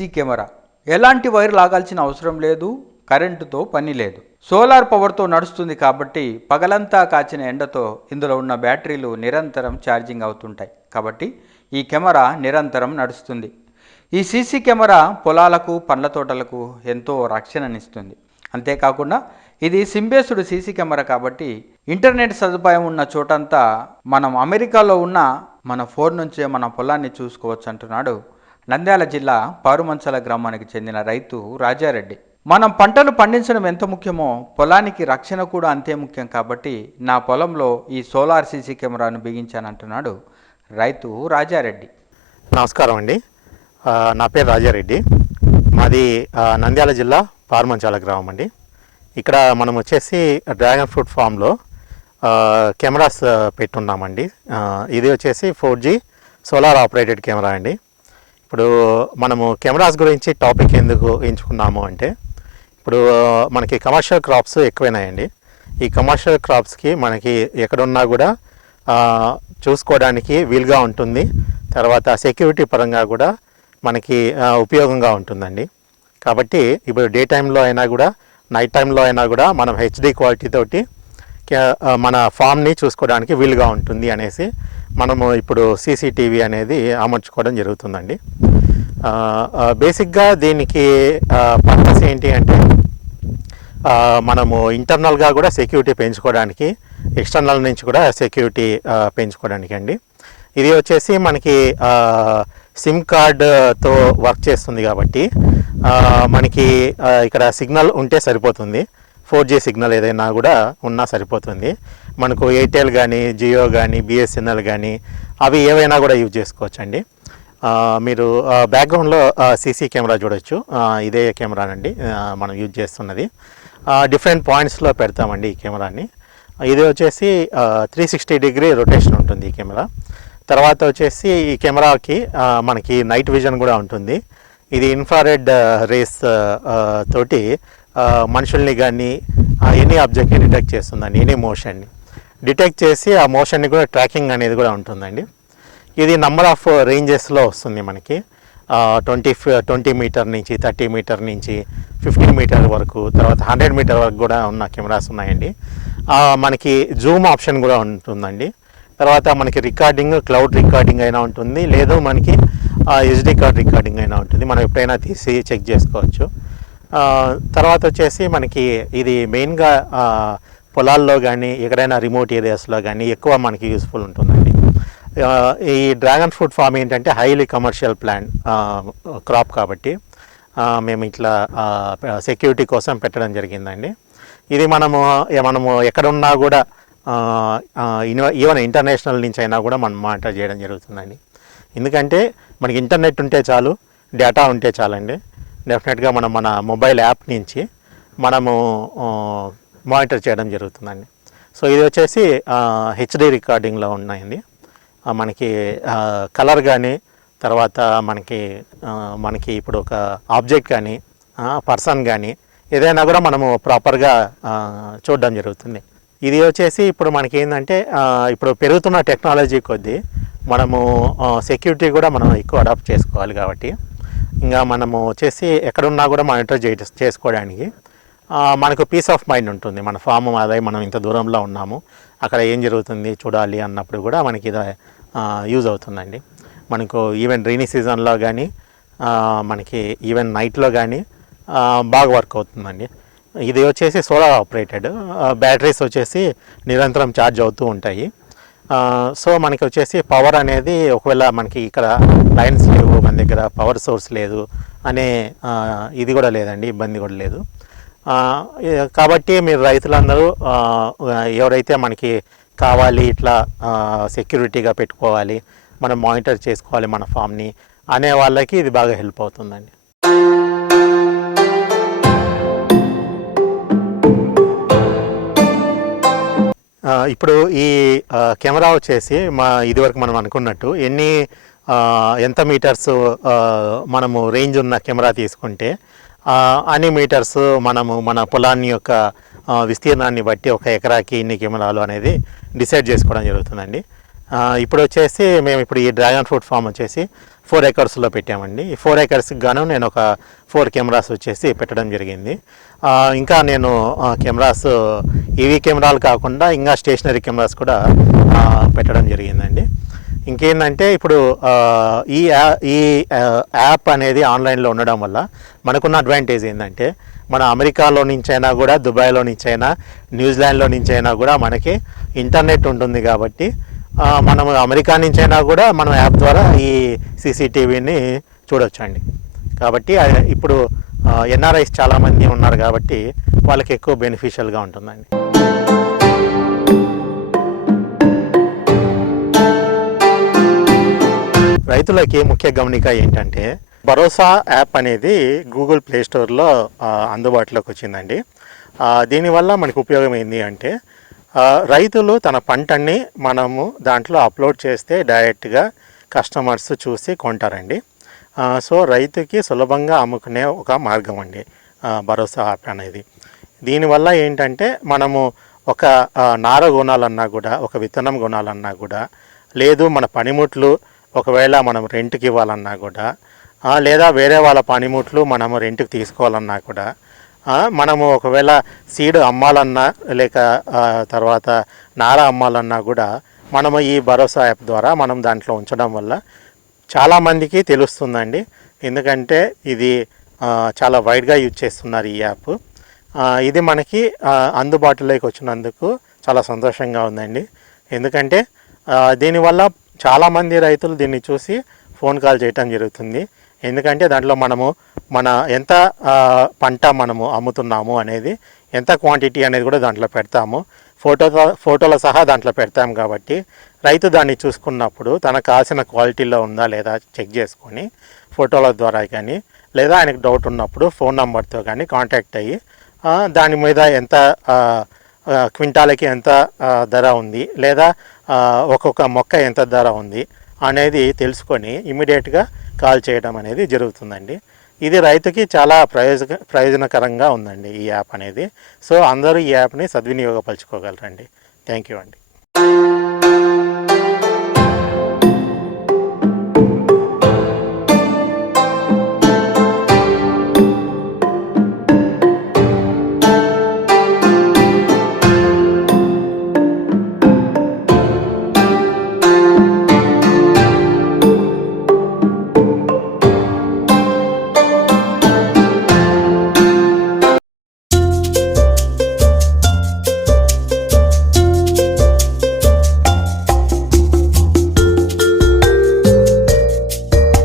C camera. ఎలాంటి wire లాగాల్సిన అవసరం లేదు కరెంటుతో పని లేదు. సోలార్ పవర్తో నడుస్తుంది కాబట్టి పగలంతా కాచిన ఎండతో ఇందులో ఉన్న బ్యాటరీలు నిరంతరం ఛార్జింగ్ అవుతుంటాయి. కాబట్టి ఈ కెమెరా నిరంతరం నడుస్తుంది. ఈ సీసీ కెమెరా పొలాలకు పండ్ల తోటలకు ఎంతో రక్షణనిస్తుంది. అంతేకాకుండా ఇది సింబేసుడు సీసీ కెమెరా కాబట్టి ఇంటర్నెట్ సదుపాయం ఉన్న చోటంతా మనం అమెరికాలో ఉన్న మన ఫోన్ నుంచే మన పొలాన్ని చూసుకోవచ్చు అంటున్నాడు నంద్యాల జిల్లా పారుమంచల గ్రామానికి చెందిన రైతు రాజారెడ్డి. మనం పంటలు పండించడం ఎంత ముఖ్యమో పొలానికి రక్షణ కూడా అంతే ముఖ్యం కాబట్టి నా పొలంలో ఈ సోలార్ సీసీ కెమెరాను బిగించానంటున్నాడు రైతు రాజారెడ్డి. నమస్కారం అండి. నా పేరు రాజారెడ్డి. మాది నంద్యాల జిల్లా పారుమంచాల గ్రామం అండి. ఇక్కడ మనం వచ్చేసి డ్రాగన్ ఫ్రూట్ ఫామ్లో కెమెరాస్ పెట్టున్నామండి. ఇది వచ్చేసి four G solar operated camera అండి. ఇప్పుడు మనము కెమెరాస్ గురించి టాపిక్ ఎందుకు ఎంచుకున్నాము అంటే ఇప్పుడు మనకి కమర్షియల్ క్రాప్స్ ఎక్కువైనాయండి. ఈ కమర్షియల్ క్రాప్స్కి మనకి ఎక్కడున్నా కూడా చూసుకోవడానికి వీలుగా ఉంటుంది. తర్వాత సెక్యూరిటీ పరంగా కూడా మనకి ఉపయోగంగా ఉంటుందండి. కాబట్టి ఇప్పుడు డే టైంలో అయినా కూడా నైట్ టైంలో అయినా కూడా మనం హెచ్డి క్వాలిటీ తోటి మన ఫామ్ని చూసుకోవడానికి వీలుగా ఉంటుంది అనేసి మనము ఇప్పుడు సీసీటీవీ అనేది అమర్చుకోవడం జరుగుతుందండి. బేసిక్గా దీనికి పర్పస్ ఏంటి అంటే మనము ఇంటర్నల్గా కూడా సెక్యూరిటీ పెంచుకోవడానికి ఎక్స్టర్నల్ నుంచి కూడా సెక్యూరిటీ పెంచుకోవడానికి అండి. ఇది వచ్చేసి మనకి సిమ్ కార్డ్తో వర్క్ చేస్తుంది కాబట్టి మనకి ఇక్కడ సిగ్నల్ ఉంటే సరిపోతుంది. ఫోర్ జీ సిగ్నల్ ఏదైనా కూడా ఉన్నా సరిపోతుంది. మనకు ఎయిర్టెల్ కానీ జియో కానీ బిఎస్ఎన్ఎల్ కానీ అవి ఏవైనా కూడా యూజ్ చేసుకోవచ్చండి. మీరు బ్యాక్గ్రౌండ్లో సీసీ కెమెరా చూడొచ్చు. ఇదే కెమెరానండి మనం యూజ్ చేస్తున్నది. డిఫరెంట్ పాయింట్స్లో పెడతామండి ఈ కెమెరాని. ఇది వచ్చేసి త్రీ సిక్స్టీ డిగ్రీ రొటేషన్ ఉంటుంది ఈ కెమెరా. తర్వాత వచ్చేసి ఈ కెమెరాకి మనకి నైట్ విజన్ కూడా ఉంటుంది. ఇది ఇన్ఫ్రారెడ్ రేస్ తోటి మనుషుల్ని కానీ ఎనీ ఆబ్జెక్ట్ని డిటెక్ట్ చేస్తుందండి ఎనీ మోషన్ని. డిటెక్ట్ చేసి ఆ మోషన్ని కూడా ట్రాకింగ్ అనేది కూడా ఉంటుందండి. ఇది నంబర్ ఆఫ్ రేంజెస్లో వస్తుంది మనకి. ట్వంటీ ట్వంటీ మీటర్ నుంచి థర్టీ మీటర్ నుంచి ఫిఫ్టీన్ మీటర్ వరకు తర్వాత హండ్రెడ్ మీటర్ వరకు కూడా ఉన్న కెమెరాస్ ఉన్నాయండి. మనకి జూమ్ ఆప్షన్ కూడా ఉంటుందండి. తర్వాత మనకి రికార్డింగ్ క్లౌడ్ రికార్డింగ్ అయినా ఉంటుంది. లేదు మనకి ఎస్డి కార్డ్ రికార్డింగ్ అయినా ఉంటుంది. మనం ఎప్పుడైనా తీసి చెక్ చేసుకోవచ్చు. తర్వాత వచ్చేసి మనకి ఇది మెయిన్గా పొలాల్లో కానీ ఎక్కడైనా రిమోట్ ఏరియాస్లో కానీ ఎక్కువ మనకి యూస్ఫుల్ ఉంటుందండి. ఈ డ్రాగన్ ఫ్రూట్ ఫామ్ ఏంటంటే హైలీ కమర్షియల్ ప్లాన్ క్రాప్ కాబట్టి మేము ఇట్లా సెక్యూరిటీ కోసం పెట్టడం జరిగిందండి. ఇది మనము మనము ఎక్కడున్నా కూడా ఈవెన్ ఇంటర్నేషనల్ నుంచి అయినా కూడా మనం మానిటర్ చేయడం జరుగుతుందండి. ఎందుకంటే మనకి ఇంటర్నెట్ ఉంటే చాలు డేటా ఉంటే చాలండి. డెఫినెట్గా మనం మన మొబైల్ యాప్ నుంచి మనము మానిటర్ చేయడం జరుగుతుందండి. సో ఇది వచ్చేసి హెచ్డి రికార్డింగ్లో ఉన్నాయండి. మనకి కలర్ కానీ తర్వాత మనకి మనకి ఇప్పుడు ఒక ఆబ్జెక్ట్ కానీ పర్సన్ కానీ ఏదైనా కూడా మనము ప్రాపర్గా చూడడం జరుగుతుంది. ఇది వచ్చేసి ఇప్పుడు మనకి ఏంటంటే ఇప్పుడు పెరుగుతున్న టెక్నాలజీ కొద్దీ మనము సెక్యూరిటీ కూడా మనం ఎక్కువ అడాప్ట్ చేసుకోవాలి కాబట్టి. ఇంకా మనము వచ్చేసి ఎక్కడున్నా కూడా మానిటర్ చే చేసుకోవడానికి మనకు పీస్ ఆఫ్ మైండ్ ఉంటుంది. మన ఫామ్ అదే మనం ఇంత దూరంలో ఉన్నాము. అక్కడ ఏం జరుగుతుంది చూడాలి అన్నప్పుడు కూడా మనకి ఇది యూజ్ అవుతుందండి. మనకు ఈవెన్ రైనీ సీజన్లో కానీ మనకి ఈవెన్ నైట్లో కానీ బాగా వర్క్ అవుతుందండి. ఇది వచ్చేసి సోలార్ ఆపరేటెడ్ బ్యాటరీస్ వచ్చేసి నిరంతరం ఛార్జ్ అవుతూ ఉంటాయి. సో మనకి వచ్చేసి పవర్ అనేది ఒకవేళ మనకి ఇక్కడ లైన్స్ లేవు మన దగ్గర పవర్ సోర్స్ లేదు అనే ఇది కూడా లేదండి ఇబ్బంది కూడా లేదు. కాబట్టి మీరు రైతులందరూ ఎవరైతే మనకి కావాలి ఇట్లా సెక్యూరిటీగా పెట్టుకోవాలి మనం మానిటర్ చేసుకోవాలి మన ఫామ్ని అనే వాళ్ళకి ఇది బాగా హెల్ప్ అవుతుందండి. ఇప్పుడు ఈ కెమెరా వచ్చేసి మా ఇదివరకు మనం అనుకున్నట్టు ఎన్ని ఎంత మీటర్స్ మనము రేంజ్ ఉన్న కెమెరా తీసుకుంటే అన్ని మీటర్స్ మనము మన పొలాన్ని యొక్క విస్తీర్ణాన్ని బట్టి ఒక ఎకరాకి ఇన్ని కెమెరాలు అనేది డిసైడ్ చేసుకోవడం జరుగుతుందండి. ఇప్పుడు వచ్చేసి మేము ఇప్పుడు ఈ డ్రాగన్ ఫ్రూట్ ఫామ్ వచ్చేసి ఫోర్ ఎకర్స్లో పెట్టామండి. ఈ ఫోర్ ఎకర్స్కి గాను నేను ఒక ఫోర్ కెమెరాస్ వచ్చేసి పెట్టడం జరిగింది. ఇంకా నేను కెమెరాస్ ఈవీ కెమెరాలు కాకుండా ఇంకా స్టేషనరీ కెమెరాస్ కూడా పెట్టడం జరిగిందండి. ఇంకేంటంటే ఇప్పుడు ఈ ఈ యాప్ అనేది ఆన్లైన్లో ఉండడం వల్ల మనకున్న అడ్వాంటేజ్ ఏంటంటే మన అమెరికాలో నుంచైనా కూడా దుబాయ్లో నుంచైనా న్యూజిలాండ్లో నుంచైనా కూడా మనకి ఇంటర్నెట్ ఉంటుంది కాబట్టి మనం అమెరికా నుంచైనా కూడా మనం యాప్ ద్వారా ఈ సీసీటీవీని చూడొచ్చండి. కాబట్టి ఇప్పుడు ఎన్ఆర్ఐస్ చాలామంది ఉన్నారు కాబట్టి వాళ్ళకి ఎక్కువ బెనిఫిషియల్గా ఉంటుందండి. రైతులకి ముఖ్య గమనిక ఏంటంటే భరోసా యాప్ అనేది గూగుల్ ప్లే స్టోర్లో అందుబాటులోకి వచ్చిందండి. దీనివల్ల మనకు ఉపయోగం ఏంటి అంటే రైతులు తన పంటని మనము దాంట్లో అప్లోడ్ చేస్తే డైరెక్ట్గా కస్టమర్స్ చూసి కొంటారండి. సో రైతుకి సులభంగా అమ్ముకునే ఒక మార్గం అండి భరోసా యాప్ అనేది. దీనివల్ల ఏంటంటే మనము ఒక నార కొనాలన్నా కూడా ఒక విత్తనం కొనాలన్నా కూడా లేదు మన పనిముట్లు ఒకవేళ మనం రెంట్కి ఇవ్వాలన్నా కూడా లేదా వేరే వాళ్ళ పనిముట్లు మనము రెంట్కి తీసుకోవాలన్నా కూడా మనము ఒకవేళ సీడ్ అమ్మాలన్నా లేక తర్వాత నార అమ్మాలన్నా కూడా మనము ఈ భరోసా యాప్ ద్వారా మనం దాంట్లో ఉంచడం వల్ల చాలామందికి తెలుస్తుందండి. ఎందుకంటే ఇది చాలా వైడ్గా యూజ్ చేస్తున్నారు ఈ యాప్. ఇది మనకి అందుబాటులోకి వచ్చినందుకు చాలా సంతోషంగా ఉందండి. ఎందుకంటే దీనివల్ల చాలామంది రైతులు దీన్ని చూసి ఫోన్ కాల్ చేయటం జరుగుతుంది. ఎందుకంటే దాంట్లో మనము మన ఎంత పంట మనము అమ్ముతున్నాము అనేది ఎంత క్వాంటిటీ అనేది కూడా దాంట్లో పెడతాము. ఫోటో ఫోటోల సహా దాంట్లో పెడతాం కాబట్టి రైతు దాన్ని చూసుకున్నప్పుడు తనకు కాసిన క్వాలిటీలో ఉందా లేదా చెక్ చేసుకొని ఫోటోల ద్వారా కానీ లేదా ఆయనకు డౌట్ ఉన్నప్పుడు ఫోన్ నెంబర్తో కానీ కాంటాక్ట్ అయ్యి దాని మీద ఎంత క్వింటాలకి ఎంత ధర ఉంది లేదా ఒక్కొక్క మొక్క ఎంత ధర ఉంది అనేది తెలుసుకొని ఇమీడియట్గా కాల్ చేయడం అనేది జరుగుతుందండి. ఇది రైతుకి చాలా ప్రయోజక ప్రయోజనకరంగా ఉందండి ఈ యాప్ అనేది. సో అందరూ ఈ యాప్ని సద్వినియోగపరచుకోగలరండి. థ్యాంక్ యూ అండి.